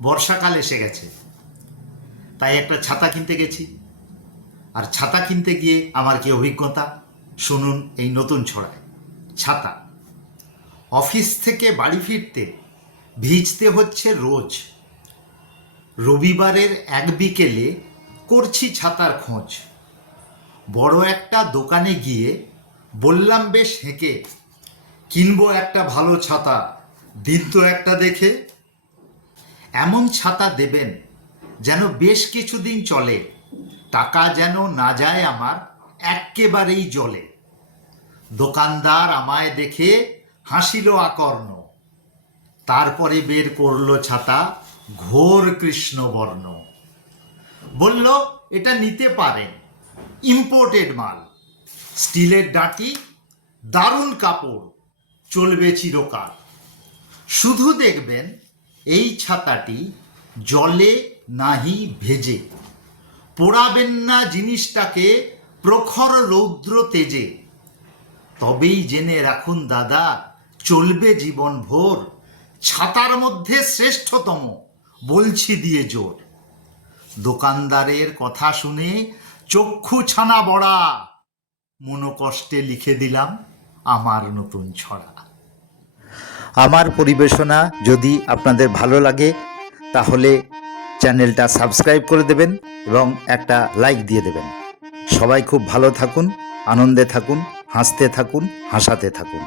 বর্ষাকাল এসে গেছে, তাই একটা ছাতা কিনতে গেছি। আর ছাতা কিনতে গিয়ে আমার কি অভিজ্ঞতা শুনুন এই নতুন ছড়ায়। ছাতা। অফিস থেকে বাড়ি ফিরতে ভিজতে হচ্ছে রোজ। রবিবারের এক বিকেলে করছি ছাতার খোঁজ। বড় একটা দোকানে গিয়ে বললাম বেশ হেঁকে, কিনবো একটা ভালো ছাতা, দিন তো একটা দেখে। এমন ছাতা দেবেন যেন বেশ কিছুদিন চলে, টাকা যেন না যায় আমার এক্কেবারেই জলে। দোকানদার আমায় দেখে হাসিল আকর্ণ, তারপরে বের করলো ছাতা ঘোর কৃষ্ণবর্ণ। বলল এটা নিতে পারেন, ইম্পোর্টেড মাল, স্টিলের ডাঁটি, দারুণ কাপড়, চলবে চিরকাল। শুধু দেখবেন এই ছাতাটি জলে নাহি ভেজে, পোড়াবেন না জিনিসটাকে প্রখর রৌদ্র তেজে। তবেই জেনে রাখুন দাদা, চলবে জীবন ভোর, ছাতার মধ্যে শ্রেষ্ঠতম বলছি দিয়ে জোর। দোকানদারের কথা শুনে চক্ষু ছানা বড়া, মনোকষ্টে লিখে দিলাম আমার নতুন ছড়া। আমার পরিবেশনা যদি আপনাদের ভালো লাগে তাহলে চ্যানেলটা সাবস্ক্রাইব করে দেবেন এবং একটা লাইক দিয়ে দেবেন। সবাই খুব ভালো থাকুন, আনন্দে থাকুন, হাসতে থাকুন, হাসাতে থাকুন।